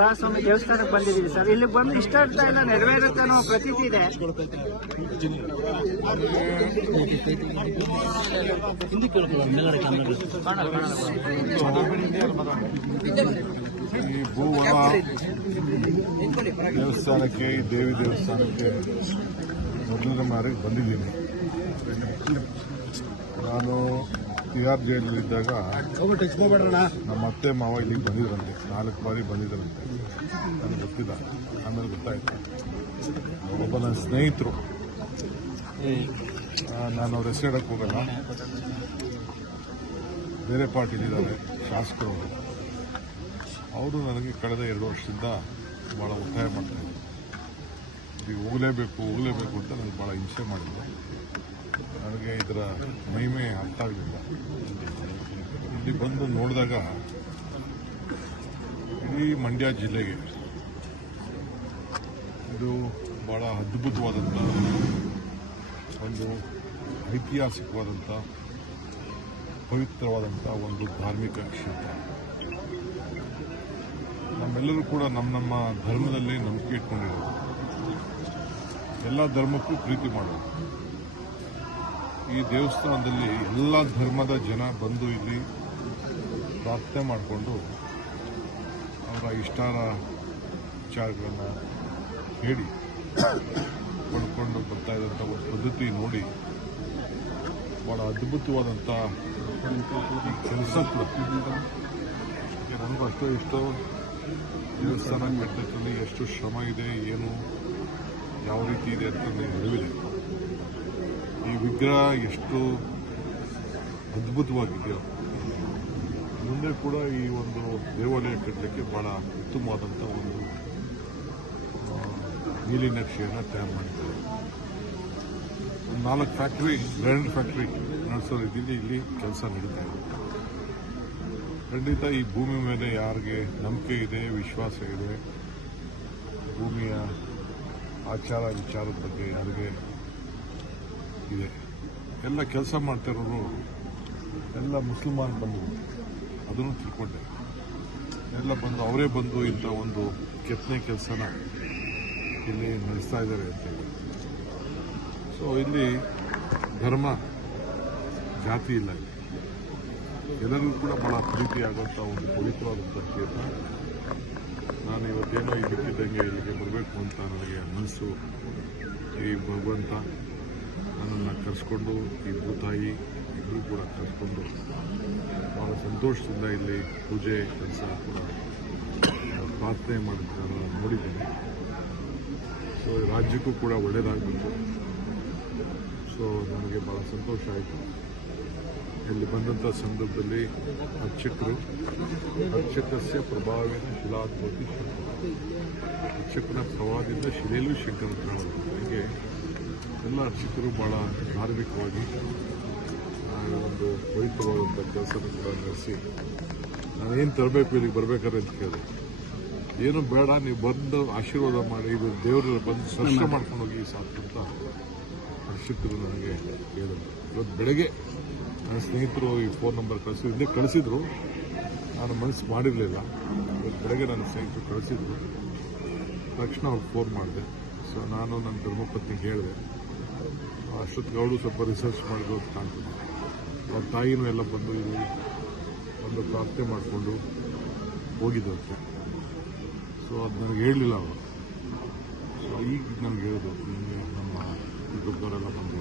ವರಹಸ್ವಾಮಿ ದೇವಸ್ಥಾನಕ್ಕೆ ಬಂದಿದ್ದೀವಿ ಸರ್. ಇಲ್ಲಿ ಬಂದು ಇಷ್ಟಾರ್ಥ ಎಲ್ಲ ನೆರವೇರುತ್ತೆ ಅನ್ನೋ ಪ್ರತೀತಿ ಇದೆ. ಈ ಭೂವರ ದೇವಸ್ಥಾನಕ್ಕೆ, ಈ ದೇವಿ ದೇವಸ್ಥಾನಕ್ಕೆ ಮೊದಲನೇ ಬಾರಿಗೆ ಬಂದಿದ್ದೀನಿ. ನಾನು ತಿಹಾರ್ ಜೈಲಲ್ಲಿದ್ದಾಗ ನಮ್ಮ ಅತ್ತೆ ಮಾವ ಇಲ್ಲಿಗೆ ಬಂದಿದ್ರಂತೆ, 4 ಬಾರಿ ಬಂದಿದ್ದರಂತೆ. ನನಗೆ ಗೊತ್ತಿಲ್ಲ, ಆಮೇಲೆ ಗೊತ್ತಾಯ್ತು. ಒಬ್ಬ ನನ್ನ ಸ್ನೇಹಿತರು, ನಾನು ಅವ್ರ ಹೆಸರು ಹೇಳಕ್ಕೆ ಹೋಗಲ್ಲ, ಬೇರೆ ಪಾರ್ಟಿಲಿದ್ದಾರೆ, ಶಾಸಕರು. ಅವರು ನನಗೆ ಕಳೆದ 2 ವರ್ಷದಿಂದ ಭಾಳ ಒತ್ತಾಯ ಮಾಡ್ತಾರೆ. ಈಗ ಹೋಗಲೇಬೇಕು ಅಂತ ನನಗೆ ಭಾಳ ಹಿಂಸೆ ಮಾಡಿದ್ರು. ನನಗೆ ಇದರ ಮಹಿಮೆ ಅರ್ಥ ಆಗಲಿಲ್ಲ. ಇಲ್ಲಿ ಬಂದು ನೋಡಿದಾಗ ಇಡೀ ಮಂಡ್ಯ ಜಿಲ್ಲೆಗೆ ಇದು ಭಾಳ ಅದ್ಭುತವಾದಂಥ ಒಂದು ಐತಿಹಾಸಿಕವಾದಂಥ ಪವಿತ್ರವಾದಂಥ ಒಂದು ಧಾರ್ಮಿಕ ಕ್ಷೇತ್ರ. ನಮ್ಮೆಲ್ಲರೂ ಕೂಡ ನಮ್ಮ ಧರ್ಮದಲ್ಲಿ ನಂಬಿಕೆ ಇಟ್ಕೊಂಡಿರೋದು, ಎಲ್ಲ ಧರ್ಮಕ್ಕೂ ಪ್ರೀತಿ ಮಾಡೋದು. ಈ ದೇವಸ್ಥಾನದಲ್ಲಿ ಎಲ್ಲ ಧರ್ಮದ ಜನ ಬಂದು ಇಲ್ಲಿ ಪ್ರಾರ್ಥನೆ ಮಾಡಿಕೊಂಡು ಅವರ ವಿಚಾರಗಳನ್ನು ಹೇಳಿ ಪಡ್ಕೊಂಡು ಬರ್ತಾ ಇದ್ದಂಥ ಒಂದು ಪದ್ಧತಿ ನೋಡಿ ಭಾಳ ಅದ್ಭುತವಾದಂಥ ಕೆಲಸ ಕೂಡ. ನನಗೂ ಎಷ್ಟೋ ದೇವಸ್ಥಾನ ಕಟ್ಟಡದಲ್ಲಿ ಎಷ್ಟು ಶ್ರಮ ಇದೆ, ಏನು ಯಾವ ರೀತಿ ಇದೆ ಅಂತ ನನಗೆ ಅರಿವಿದೆ. ಈ ವಿಗ್ರಹ ಎಷ್ಟು ಅದ್ಭುತವಾಗಿದೆಯೋ, ಮುಂದೆ ಕೂಡ ಈ ಒಂದು ದೇವಾಲಯ ಕಟ್ಟಲಿಕ್ಕೆ ಬಹಳ ಉತ್ತಮವಾದಂಥ ಒಂದು ನೀಲಿ ನಕ್ಷೆಯನ್ನು ತಯಾರು ಮಾಡಿದ್ದಾರೆ. ಒಂದು 4 ಫ್ಯಾಕ್ಟ್ರಿ, ಗ್ರ್ಯಾಂಡ್ ಫ್ಯಾಕ್ಟ್ರಿ ನಡೆಸೋ ರೀತಿಯಲ್ಲಿ ಇಲ್ಲಿ ಕೆಲಸ ನಡೀತಾ ಇದೆ. ಖಂಡಿತ ಈ ಭೂಮಿ ಮೇಲೆ ಯಾರಿಗೆ ನಂಬಿಕೆ ಇದೆ, ವಿಶ್ವಾಸ ಇದೆ, ಭೂಮಿಯ ಆಚಾರ ವಿಚಾರದ ಬಗ್ಗೆ ಯಾರಿಗೆ ಇದೆ, ಎಲ್ಲ ಕೆಲಸ ಮಾಡ್ತಿರೋರು ಎಲ್ಲ ಮುಸಲ್ಮಾನ್ ಬಂಧುಗಳು, ಅದನ್ನು ತಿಳ್ಕೊಂಡೆ. ಎಲ್ಲ ಬಂದು ಅವರೇ ಬಂದು ಇಂಥ ಒಂದು ಕೆತ್ತನೆ ಕೆಲಸನ ಇಲ್ಲಿ ನಡೆಸ್ತಾ ಇದ್ದಾರೆ ಅಂತೇಳಿ. ಸೊ ಇಲ್ಲಿ ಧರ್ಮ ಜಾತಿ ಇಲ್ಲ, ಎಲ್ಲರಿಗೂ ಕೂಡ ಬಹಳ ಪ್ರೀತಿಯಾಗುವಂಥ ಒಂದು ಪವಿತ್ರವಾದಂಥ ಕ್ಷೇತ್ರ. ನಾನು ಇವತ್ತೇನೋ ಇದಕ್ಕಿದ್ದಂಗೆ ಇಲ್ಲಿಗೆ ಬರಬೇಕು ಅಂತ ನನಗೆ ಮನಸ್ಸು, ಈ ಭಗವಂತ ನನ್ನನ್ನು ಕರೆಸ್ಕೊಂಡು, ಈ ಭೂತಾಯಿ ಇಬ್ಬರು ಕೂಡ ಕರೆಸ್ಕೊಂಡು ಭಾಳ ಸಂತೋಷದಿಂದ ಇಲ್ಲಿ ಪೂಜೆ ಕೆಲಸ ಕೂಡ ಪ್ರಾರ್ಥನೆ ಮಾಡಿದ್ದನ್ನು ನೋಡಿದ್ದೀನಿ. ಸೊ ರಾಜ್ಯಕ್ಕೂ ಕೂಡ ಒಳ್ಳೆಯದಾಗಬೇಕು. ಸೊ ನನಗೆ ಭಾಳ ಸಂತೋಷ ಆಯಿತು. ಇಲ್ಲಿ ಬಂದಂಥ ಸಂದರ್ಭದಲ್ಲಿ ಅರ್ಚಕಸ್ಯ ಪ್ರಭಾವೇನ ಶಿಲಾತ್ಮತಿ ಅರ್ಚಕನ ಪ್ರಭಾವದಿಂದ ಶಿಲೆಯಲ್ಲೂ ಶಂಕರ ಕಾಣೋದು. ಹೀಗೆ ಎಲ್ಲ ಅರ್ಚಕರು ಭಾಳ ಧಾರ್ಮಿಕವಾಗಿ ಒಂದು ಪವಿತ್ರವಾದಂಥ ಕೆಲಸನ ಕೂಡ ನಡೆಸಿ, ನಾನೇನು ತರಬೇಕು ಇಲ್ಲಿಗೆ ಬರಬೇಕಾದ್ರೆ ಅಂತ ಕೇಳಿದೆ. ಏನು ಬೇಡ, ನೀವು ಬಂದು ಆಶೀರ್ವಾದ ಮಾಡಿ, ಇದು ದೇವರ ಬಂದು ದರ್ಶನ ಮಾಡ್ಕೊಂಡು ಹೋಗಿ ಸಾಕು ಅಂತ ಅರ್ಚಕರು ನನಗೆ ಹೇಳಿದರು. ಇವತ್ತು ಬೆಳಗ್ಗೆ ನನ್ನ ಸ್ನೇಹಿತರು ಈ ಫೋನ್ ನಂಬರ್ ಕಳಿಸಿದ್ರು, ನಾನು ಮನಸ್ಸು ಮಾಡಿರಲಿಲ್ಲ. ಇವತ್ತು ಬೆಳಗ್ಗೆ ನನ್ನ ಸ್ನೇಹಿತರು ಕಳಿಸಿದ್ರು, ತಕ್ಷಣ ಅವ್ರಿಗೆ ಫೋನ್ ಮಾಡಿದೆ. ಸೊ ನಾನು ನನ್ನ ಧರ್ಮಪತ್ನಿಗೆ ಹೇಳಿದೆ. ಅಷ್ಟೊತ್ತಿಗೆ ಅವಳು ಸ್ವಲ್ಪ ರಿಸರ್ಚ್ ಮಾಡಿದ್ರು ಅಂತ ಕಾಣ್ತಿದ್ದೆ. ಅವ್ರ ತಾಯಿನೂ ಎಲ್ಲ ಬಂದು ಇಲ್ಲಿ ಒಂದು ಪ್ರಾರ್ಥನೆ ಮಾಡಿಕೊಂಡು ಹೋಗಿದ್ದಂತೆ. ಸೊ ಅದು ನನಗೆ ಹೇಳಲಿಲ್ಲ ಅವರು. ಸೊ ಈಗ ನನಗೆ ಹೇಳಿದ್ರು, ನಮ್ಮ ಕುಟುಂಬದವರೆಲ್ಲ ಬಂದು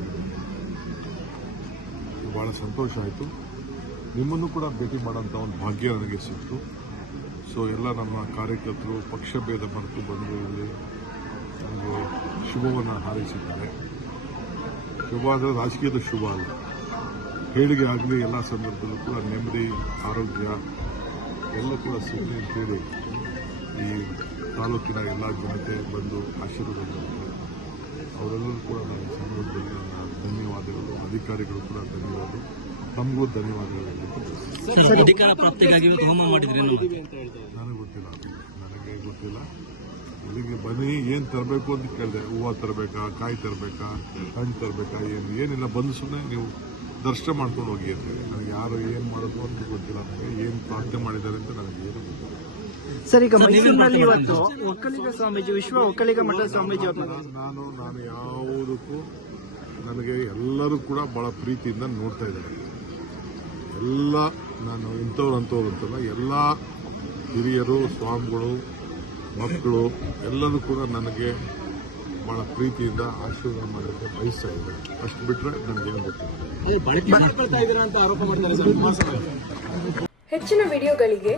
ಭಾಳ ಸಂತೋಷ ಆಯಿತು. ನಿಮ್ಮನ್ನು ಕೂಡ ಭೇಟಿ ಮಾಡೋಂಥ ಒಂದು ಭಾಗ್ಯ ನನಗೆ ಸಿಕ್ತು. ಸೊ ಎಲ್ಲ ನಮ್ಮ ಕಾರ್ಯಕರ್ತರು ಪಕ್ಷ ಭೇದ ಮರೆತು ಬಂದು ಇಲ್ಲಿ ನನಗೆ ಶುಭವನ್ನು ಹಾರೈಸಿದ್ದಾರೆ. ಶುಭ ಅಂದರೆ ರಾಜಕೀಯದ ಶುಭ ಅಲ್ಲ, ಹೇಳಿಕೆ ಆಗಲಿ ಎಲ್ಲ ಸಂದರ್ಭದಲ್ಲೂ ಕೂಡ ನೆಮ್ಮದಿ, ಆರೋಗ್ಯ ಎಲ್ಲ ಕೂಡ ಸಿಗಲಿ ಅಂತೇಳಿ ಈ ತಾಲೂಕಿನ ಎಲ್ಲ ಜನತೆ ಬಂದು ಆಶೀರ್ವಾದ ಮಾಡಿದ್ದಾರೆ. ಅವರೆಲ್ಲರೂ ಕೂಡ ನನ್ನ ಸಂದರ್ಭದಲ್ಲಿ ನನ್ನ ಧನ್ಯವಾದಗಳು. ಅಧಿಕಾರಿಗಳು ಕೂಡ ಧನ್ಯವಾದ, ತಮಗೂ ಧನ್ಯವಾದಗಳು. ಅಧಿಕಾರ ಪ್ರಾಪ್ತಿಗಾಗಿ ನನಗೆ ಗೊತ್ತಿಲ್ಲ. ಇಲ್ಲಿಗೆ ಬನ್ನಿ, ಏನು ತರಬೇಕು ಅಂತ ಕೇಳಿದೆ. ಹೂವು ತರಬೇಕಾ, ಕಾಯಿ ತರಬೇಕಾ, ಹಣ್ಣು ತರಬೇಕಾ, ಏನಿಲ್ಲ, ಬಂದು ಸುಮ್ಮನೆ ನೀವು ದರ್ಶನ ಮಾಡ್ಕೊಂಡು ಹೋಗಿ ಅಂತ. ನನಗೆ ಯಾರು ಏನು ಮಾಡೋದು ಅಂತ ಗೊತ್ತಿಲ್ಲ. ನನಗೆ ಏನು ಪ್ರಾರ್ಥನೆ ಮಾಡಿದ್ದಾರೆ ಅಂತ ನನಗೆ ಏನು ಗೊತ್ತಿಲ್ಲ. ಸರ್, ಈಗ ಮೈಸೂರಿನಲ್ಲಿ ಇವತ್ತು ಒಕ್ಕಲಿಗ ಸ್ವಾಮೀಜಿ, ವಿಶ್ವ ಒಕ್ಕಲಿಗ ಮಠದ ಸ್ವಾಮೀಜಿ ನಾನು ಯಾವುದಕ್ಕೂ ನನಗೆ ಎಲ್ಲರೂ ಕೂಡ ಬಹಳ ಪ್ರೀತಿಯಿಂದ ನೋಡ್ತಾ ಇದ್ದಾರೆ. ಎಲ್ಲ ನಾನು ಇಂಥವ್ರು ಅಂತಲ್ಲ, ಎಲ್ಲ ಹಿರಿಯರು, ಸ್ವಾಮಿಗಳು, ಮಕ್ಕಳು ಎಲ್ಲರೂ ಕೂಡ ನನಗೆ ಬಹಳ ಪ್ರೀತಿಯಿಂದ ಆಶೀರ್ವಾದ ಮಾಡೋಕ್ಕೆ ಬಯಸ್ತಾ ಇದ್ದಾರೆ. ಅಷ್ಟು ಬಿಟ್ಟರೆ ನನಗೇನು ಗೊತ್ತಿಲ್ಲ. ಹೆಚ್ಚಿನ ವಿಡಿಯೋಗಳಿಗೆ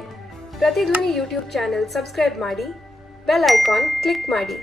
ಪ್ರತಿಧ್ವನಿ ಯೂಟ್ಯೂಬ್ ಚಾನೆಲ್ ಸಬ್ಸ್ಕ್ರೈಬ್ ಮಾಡಿ, ಬೆಲ್ ಐಕಾನ್ ಕ್ಲಿಕ್ ಮಾಡಿ.